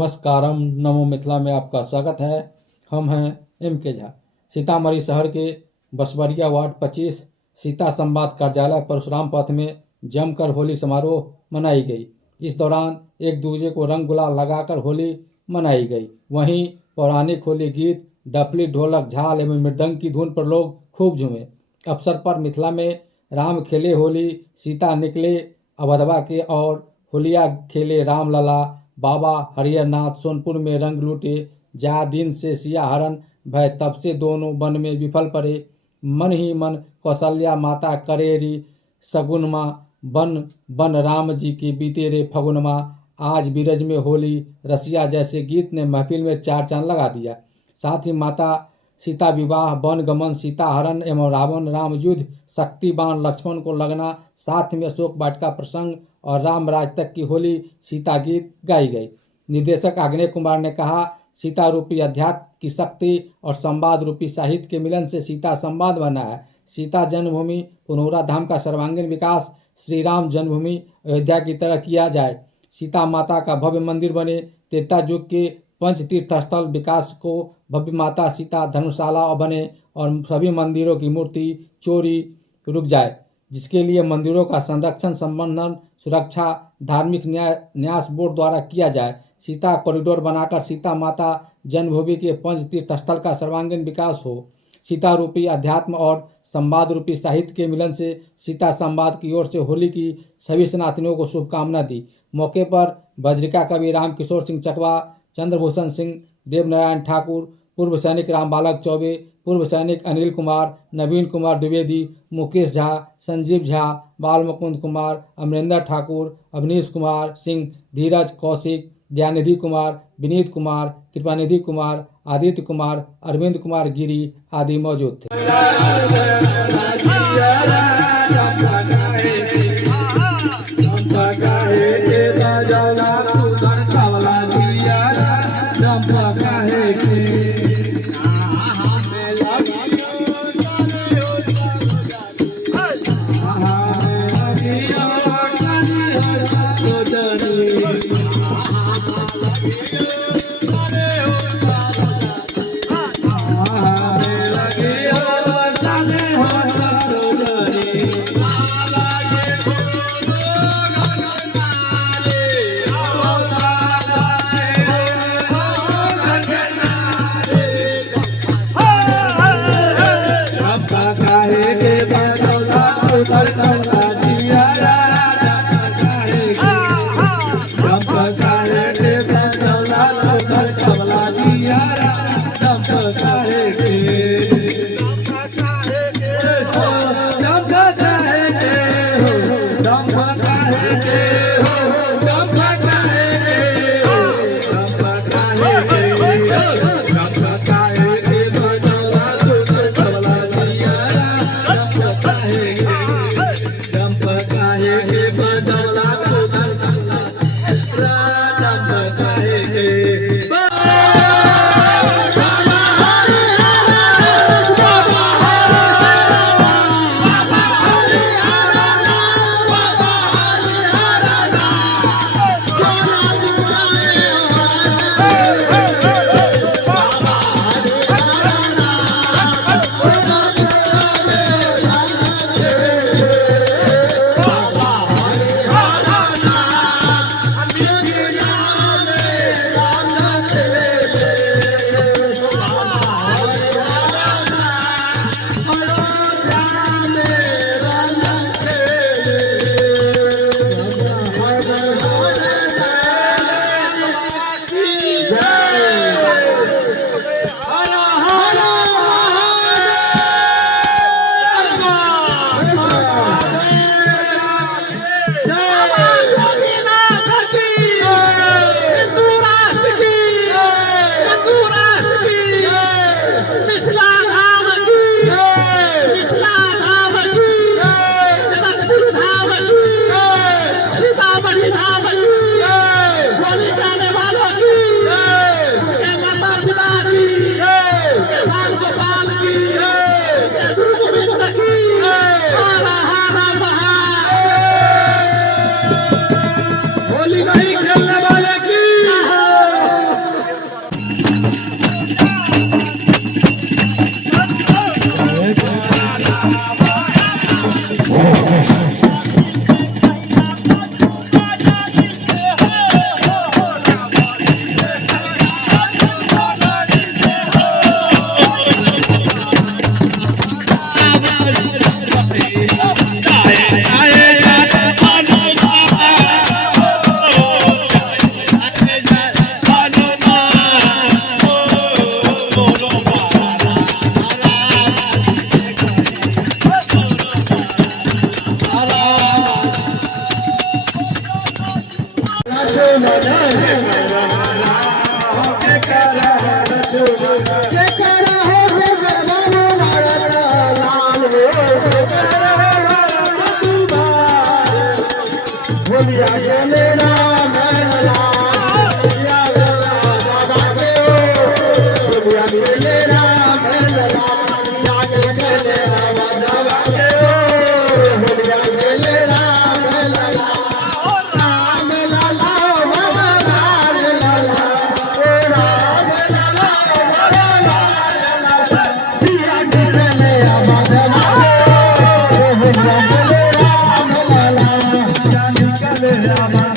नमस्कारम, नमो मिथिला में आपका स्वागत है। हम हैं M.K. झा। सीतामढ़ी शहर के बसवरिया वार्ड 25 सीता संवाद कार्यालय परशुराम पथ में जमकर होली समारोह मनाई गई। इस दौरान एक दूसरे को रंग गुलाल लगाकर होली मनाई गई। वहीं पौराणिक होली गीत, डफली, ढोलक, झाल एवं मृदंग की धुन पर लोग खूब झूमे। अवसर पर मिथिला में राम खेले होली, सीता निकले अवधवा के और होलिया खेले राम लला। बाबा हरिहरनाथ सोनपुर में रंग लूटे, जा दिन से सिया हरण भय, तब से दोनों वन में विफल पड़े। मन ही मन कौशल्या माता करेरी सगुनमा, बन बन राम जी की बीते रे फगुनमा। आज बीरज में होली रसिया जैसे गीत ने महफिल में चार चांद लगा दिया। साथ ही माता सीता विवाह, वन गमन, सीता हरण एवं रावण राम युद्ध, शक्ति बाण लक्ष्मण को लगना, साथ में अशोक वाटिका प्रसंग और रामराज तक की होली सीता गीत गाई गई। निर्देशक आग्नेय कुमार ने कहा, सीता रूपी अध्यात्म की शक्ति और संवाद रूपी साहित्य के मिलन से सीता संवाद बना है। सीता जन्मभूमि पुनौरा धाम का सर्वांगीण विकास श्री राम जन्मभूमि अयोध्या की तरह किया जाए। सीता माता का भव्य मंदिर बने। त्रेता युग के पंच तीर्थ स्थल विकास को भव्य माता सीता धर्मशाला बने और सभी मंदिरों की मूर्ति चोरी रुक जाए, जिसके लिए मंदिरों का संरक्षण, संवर्धन, सुरक्षा धार्मिक न्यास बोर्ड द्वारा किया जाए। सीता कॉरिडोर बनाकर सीता माता जन्मभूमि के पंच तीर्थ स्थल का सर्वांगीण विकास हो। सीता रूपी अध्यात्म और संवाद रूपी साहित्य के मिलन से सीता संवाद की ओर से होली की सभी सनातनियों को शुभकामना दी। मौके पर बज्रिका कवि रामकिशोर सिंह चकवा, चंद्रभूषण सिंह, देवनारायण ठाकुर, पूर्व सैनिक रामबालक चौबे, पूर्व सैनिक अनिल कुमार, नवीन कुमार द्विवेदी, मुकेश झा, संजीव झा, बाल मुकुंद कुमार, अमरिंदर ठाकुर, अवनीश कुमार सिंह, धीरज कौशिक, ज्ञानिधि कुमार, विनीत कुमार, कृपानिधि कुमार, आदित्य कुमार, अरविंद कुमार गिरी आदि मौजूद थे। रामा